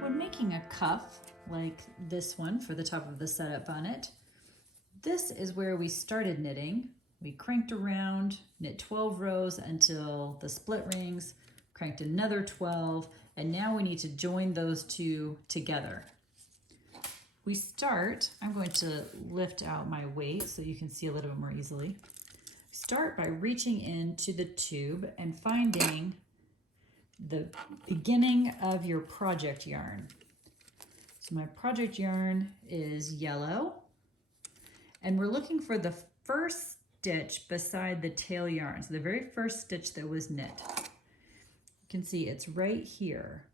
When making a cuff like this one for the top of the setup bonnet, this is where we started knitting. We cranked around, knit 12 rows until the split rings, cranked another 12, and now we need to join those two together. We start, I'm going to lift out my weight so you can see a little bit more easily. Start by reaching into the tube and finding the beginning of your project yarn. So my project yarn is yellow, and we're looking for the first stitch beside the tail yarn. So the very first stitch that was knit. You can see it's right here.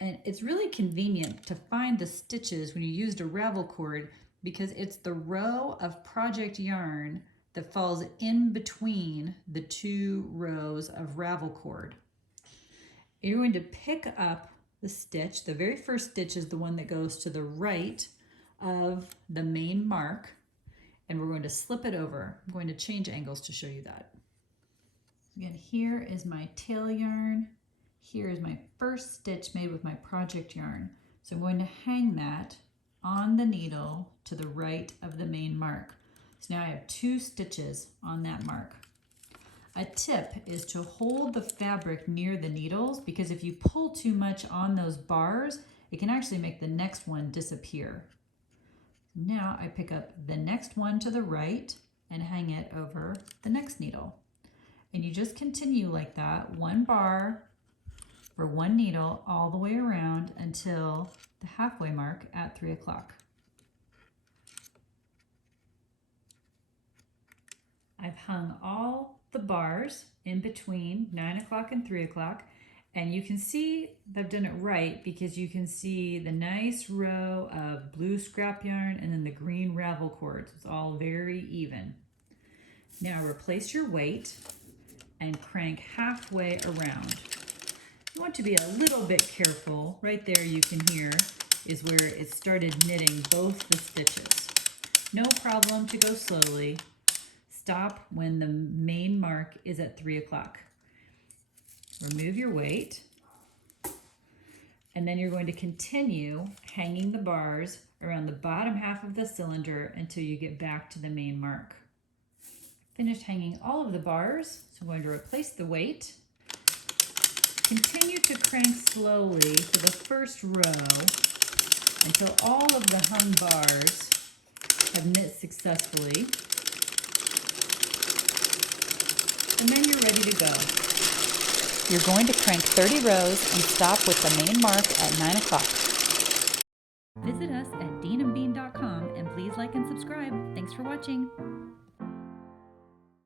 And it's really convenient to find the stitches when you used a ravel cord because it's the row of project yarn that falls in between the two rows of ravel cord. You're going to pick up the stitch. The very first stitch is the one that goes to the right of the main mark, and we're going to slip it over. I'm going to change angles to show you that. Again, here is my tail yarn. Here is my first stitch made with my project yarn. So I'm going to hang that on the needle to the right of the main mark. So now I have 2 stitches on that mark. A tip is to hold the fabric near the needles because if you pull too much on those bars, it can actually make the next one disappear. Now I pick up the next one to the right and hang it over the next needle. And you just continue like that, 1 bar for 1 needle all the way around until the halfway mark at 3 o'clock. I've hung all the bars in between 9 o'clock and 3 o'clock, and you can see that I've done it right because you can see the nice row of blue scrap yarn and then the green ravel cords. It's all very even. Now replace your weight and crank halfway around. You want to be a little bit careful. Right there you can hear is where it started knitting both the stitches. No problem to go slowly. Stop when the main mark is at 3 o'clock. Remove your weight, and then you're going to continue hanging the bars around the bottom half of the cylinder until you get back to the main mark. Finished hanging all of the bars, so I'm going to replace the weight. Continue to crank slowly to the first row until all of the hung bars have knit successfully. And then you're ready to go. You're going to crank 30 rows and stop with the main mark at 9 o'clock. Visit us at deanandbean.com and please like and subscribe. Thanks for watching.